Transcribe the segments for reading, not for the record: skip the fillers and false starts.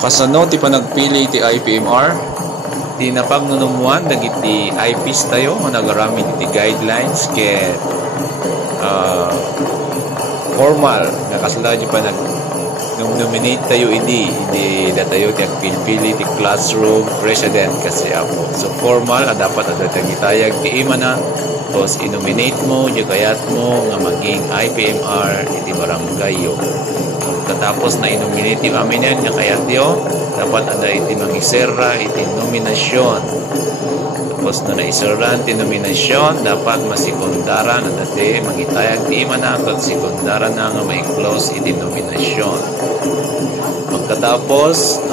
Kasano ti panagpili ti IPMR, ti napagnunumuan dagiti IPs tayo nga nagarami ti guidelines ket formal nga kasla di pa nominate tayo hindi da tayo ti agpili ti classroom president kasi apo. So formal dapat ada tagitayag ti imana tapos inominate mo di kayat mo nga maging IPMR iti barangay yo. Tapos na inominate yung amin yan nga kayat yo dapat ada iti mangisera iti nominasyon. Tapos na naiseran ti nominasyon dapat masikundaran at dati magitayag ti imana at sikundaran na nga may close iti nominasyon. Magkatapos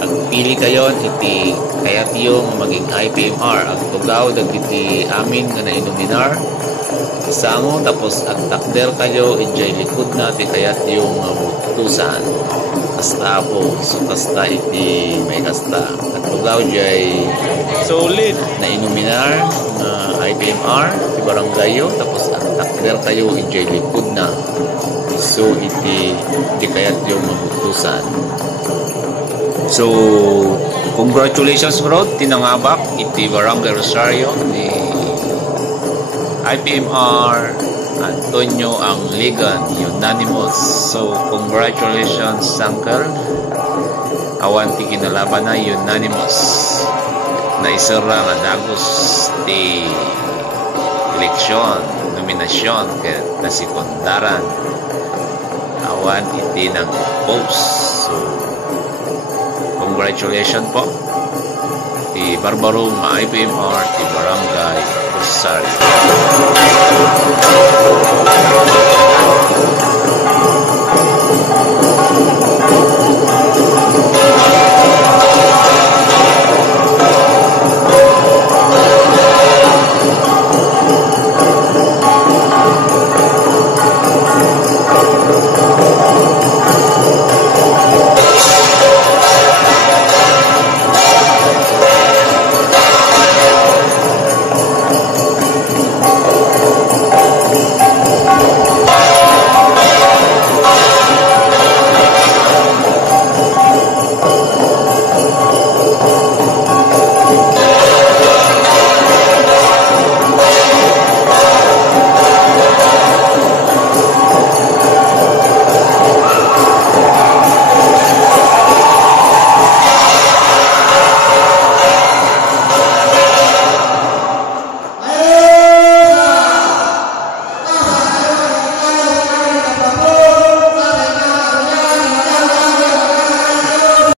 agpili kayo iti kayat yung maging IPMR ang tugaw dagiti amin nga na-inominar isango tapos agtakder kayo ijay likod na ti kayat yung butusan kasta po so kasta iti may kasta at tugaw jay solid na inominar na IPMR ti barangay tapos agtakder kayo ijay likod na so iti kayat yung butusan. So congratulations bro tinangabak iti barangay Rosario ni IPMR Antonio Angligan unanimous. So congratulations uncle, awan ti kinalaban na unanimous na isara nga dagos ti eleksyon nominasyon ket nasikundaran awan iti nang post. So congratulations po ti Barbarong IPMR ti barangay Rosario.